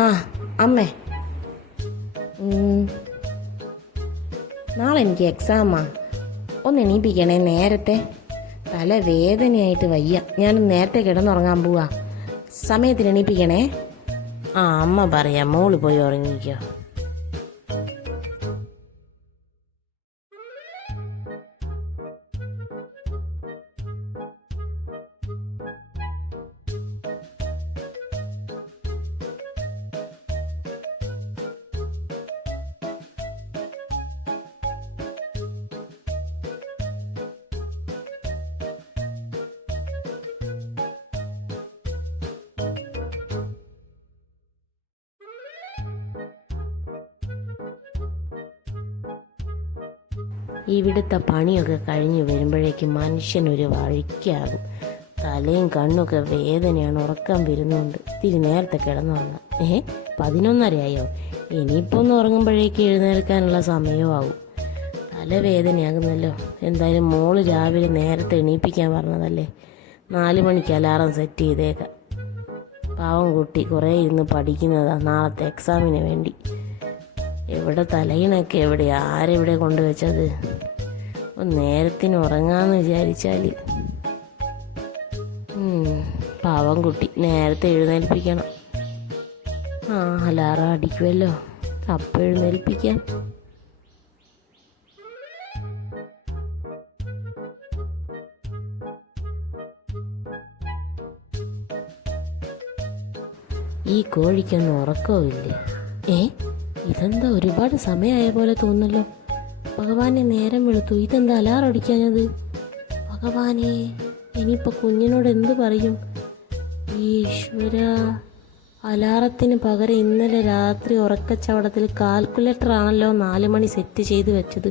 ആ അമ്മേ, നാളെ എനിക്ക് എക്സാമാ. ഒന്ന് എണീപ്പിക്കണേ നേരത്തെ. തല വേദനയായിട്ട് വയ്യ. ഞാൻ നേരത്തെ കിടന്നുറങ്ങാൻ പോവാ. സമയത്തിന് എണീപ്പിക്കണേ. ആ അമ്മ പറയാം, മോള് പോയി ഉറങ്ങിക്കോ. ഇവിടുത്തെ പണിയൊക്കെ കഴിഞ്ഞ് വരുമ്പോഴേക്കും മനുഷ്യനൊരു വഴിക്കാകും. തലയും കണ്ണൊക്കെ വേദനയാണ്. ഉറക്കം വരുന്നുണ്ട്. ഇത്തിരി നേരത്തെ കിടന്നുറങ്ങാം. 11:30 ഇനിയിപ്പോൾ ഒന്ന് ഉറങ്ങുമ്പോഴേക്ക് എഴുന്നേൽക്കാനുള്ള സമയമാവും. തലവേദനയാകുന്നല്ലോ. എന്തായാലും മോള് രാവിലെ നേരത്തെ എണീപ്പിക്കാൻ പറഞ്ഞതല്ലേ. 4 മണിക്ക് അലാറം സെറ്റ് ചെയ്തേക്കാം. പാവം കുട്ടി കുറേ ഇരുന്ന് പഠിക്കുന്നതാ നാളത്തെ എക്സാമിന് വേണ്ടി. എവിടെ തലയിണൊക്കെ എവിടെ, ആരെവിടെ കൊണ്ടുവച്ചത്? നേരത്തിന് ഉറങ്ങാന്ന് വിചാരിച്ചാൽ പാവം കുട്ടി നേരത്തെ എഴുന്നേൽപ്പിക്കണം. അലാറം അടിക്കുമല്ലോ, അപ്പം എഴുന്നേൽപ്പിക്കാം. ഈ കോഴിക്കൊന്നും ഉറക്കമില്ലേ? ഇതെന്താ ഒരുപാട് സമയമായ പോലെ തോന്നല്ലോ. ഭഗവാനെ, നേരം വെളുത്തു. ഇതെന്താ അലാറം അടിക്കാഞ്ഞത്? ഭഗവാനെ, ഇനിയിപ്പോൾ കുഞ്ഞിനോട് എന്ത് പറയും? ഈശ്വര, അലാറത്തിന് പകരം ഇന്നലെ രാത്രി ഉറക്കച്ചവടത്തിൽ കാൽക്കുലേറ്ററാണല്ലോ 4 മണി സെറ്റ് ചെയ്ത് വെച്ചത്.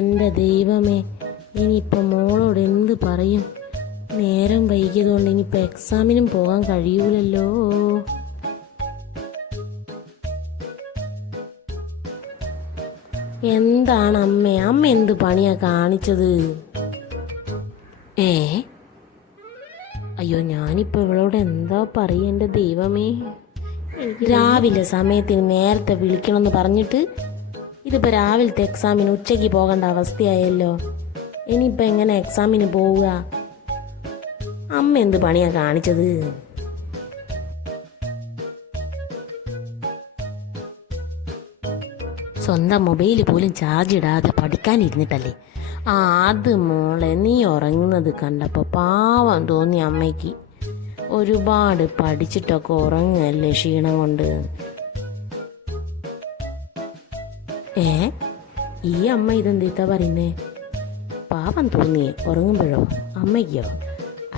എൻ്റെ ദൈവമേ, ഇനിയിപ്പോൾ മോളോട് എന്ത് പറയും? നേരം വൈകിയതുകൊണ്ട് ഇനിയിപ്പോൾ എക്സാമിനും പോകാൻ കഴിയൂലല്ലോ. എന്താണ് അമ്മ എന്ത് പണിയാ കാണിച്ചത്? അയ്യോ, ഞാനിപ്പോൾ ഇവളോട് എന്താ പറയുക? എൻ്റെ ദൈവമേ, രാവിലെ സമയത്തിന് നേരത്തെ വിളിക്കണമെന്ന് പറഞ്ഞിട്ട് ഇതിപ്പോൾ രാവിലത്തെ എക്സാമിന് ഉച്ചയ്ക്ക് പോകേണ്ട അവസ്ഥയായല്ലോ. ഇനിയിപ്പോൾ എങ്ങനെ എക്സാമിന് പോവുക? അമ്മ എന്ത് പണിയാ കാണിച്ചത്? സ്വന്തം മൊബൈൽ പോലും ചാർജ് ഇടാതെ പഠിക്കാനിരുന്നിട്ടല്ലേ. അത് മോളെ, നീ ഉറങ്ങുന്നത് കണ്ടപ്പോൾ പാവം തോന്നി അമ്മയ്ക്ക്. ഒരുപാട് പഠിച്ചിട്ടൊക്കെ ഉറങ്ങുകയല്ലേ ക്ഷീണം കൊണ്ട്. ഈ അമ്മ ഇതെന്താ പറയുന്നേ? പാവം തോന്നിയേ ഉറങ്ങുമ്പോഴോ അമ്മയ്ക്കോ?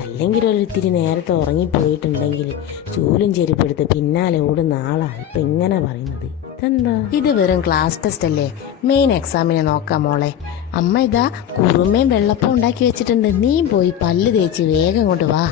അല്ലെങ്കിൽ ഒരിത്തിരി നേരത്തെ ഉറങ്ങിപ്പോയിട്ടുണ്ടെങ്കിൽ ചൂലും ചെരുപ്പെടുത്ത് പിന്നാലെ ഓടുന്ന ആളാ ഇപ്പം ഇങ്ങനെ പറയുന്നത്. ഇതെന്താ? ഇത് വെറും ക്ലാസ് ടെസ്റ്റ് അല്ലേ. മെയിൻ എക്സാമിനെ നോക്കാം മോളെ. അമ്മ ഇതാ കുറുമയും വെള്ളപ്പം ഉണ്ടാക്കി വെച്ചിട്ടുണ്ട്. നീ പോയി പല്ല് തേച്ച് വേഗം കൊണ്ട് വാ.